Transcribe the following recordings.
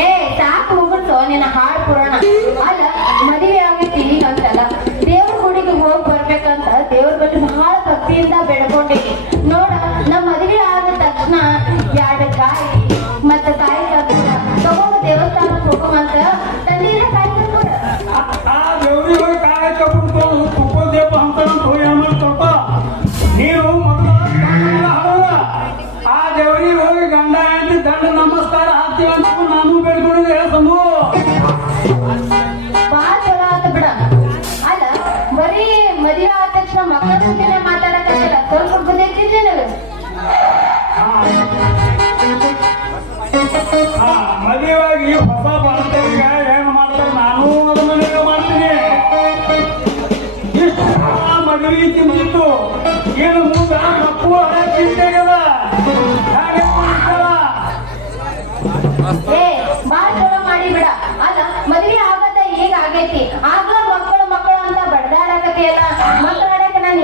ಏ, ಸಾಕು ಹೋಗುತ್ತೋ ನಿನ್ನ ಹಾಳು ಪುರಾಣ. ಅಲ್ಲ, ಮದುವೆ ಆಗೈತಿ ಅಂತಲ್ಲ. ದೇವ್ರ ಗುಡಿಗೆ ಹೋಗಿ ಬರ್ಬೇಕಂತ ದೇವ್ರ ಬಗ್ಗೆ ಬಹಳ ಭಕ್ತಿಯಿಂದ ಬೆಳ್ಕೊಂಡೀನಿ ಮದುವೆಯಾಗಿ ಹೊಸ ಬರ್ತೇನೆ ಏನು ಮಾಡ್ತಾರೆ ನಾನು ಅದ ಮಾಡ್ತೀನಿ. ಇಷ್ಟು ಮದುವೆ ತಿಂದಿತ್ತು ಏನು ಮುಂದೆ ಕಪ್ಪು ಹಳೆ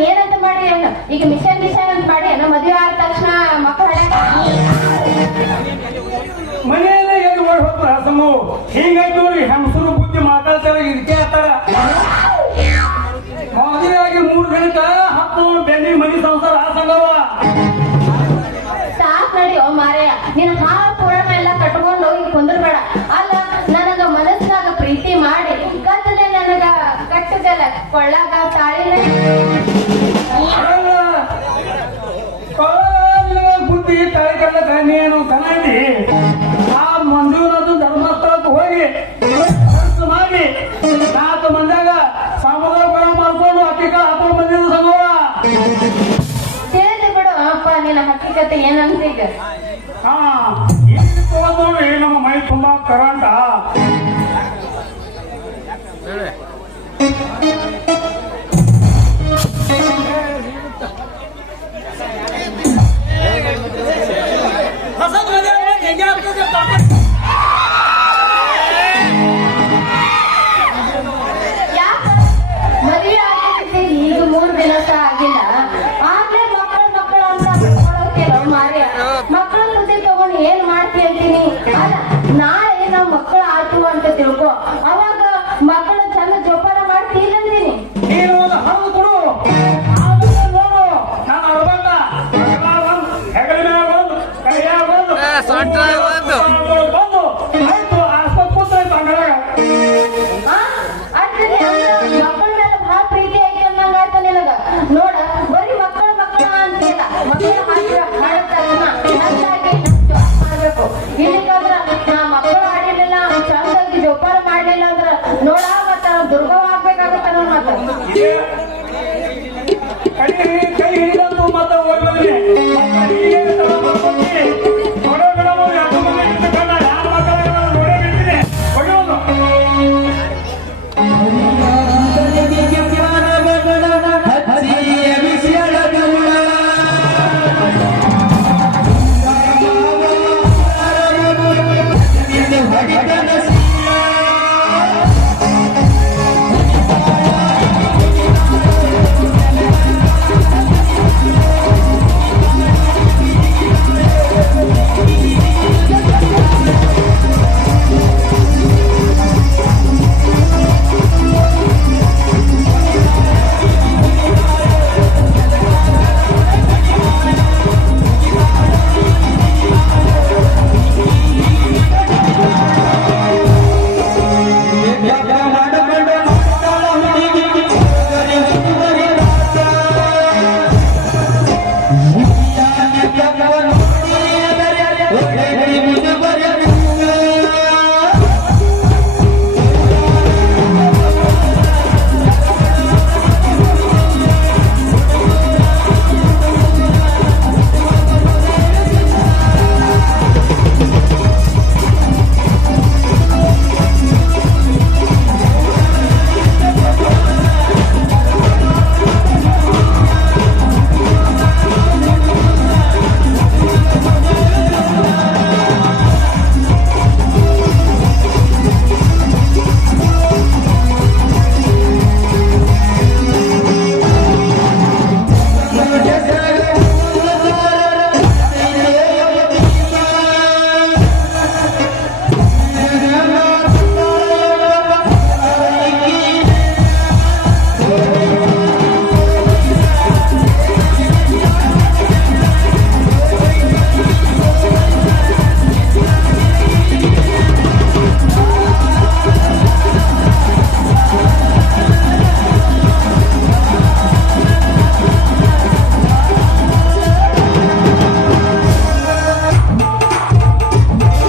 ಏನಂತ ಈಗ ಮಿಷನ್ ಕೊಳ್ಳಾಗ ತಾಳಿನ ಬುದ್ಧಿ ತಲೆಗೆಲ್ಲ ನೀನು ಕನ್ನಡಿ? ಆ ಮಂಜೂರದು ಧರ್ಮಸ್ಥಳಕ್ಕೆ ಹೋಗಿ ಮಾಡಿ ನಾಲ್ಕು ಮಂದಿಯಾಗ ಸಮುದ್ರ ಬರ ಮಾಡ್ಕೊಂಡು ಅಕ್ಕಿಕ ಹಾಕೊಂಡು ಬಂದಿದ್ದು ಸಮೂಹ ಬಿಡು ಅಪ್ಪ ನಿನ್ನ ಹಕ್ಕಿಕತೆ ಏನಂತ ಈಗ? ಹಾ ತಗೊಂಡ್ರಿ ನಮ್ಮ ಮೈ ತುಂಬಾ ಕರಂಟ ಏನು ಮಾಡ್ತಿ ಅಂತೀನಿ ಜೋಪಾನ ಮಾಡ್ಲಿಲ್ಲ ಅಂದ್ರ ನೋಡ ಮತ್ತ ದುರ್ಗವಾಗ್ಬೇಕಾಗತ್ತ ಮತ್ತ Huh?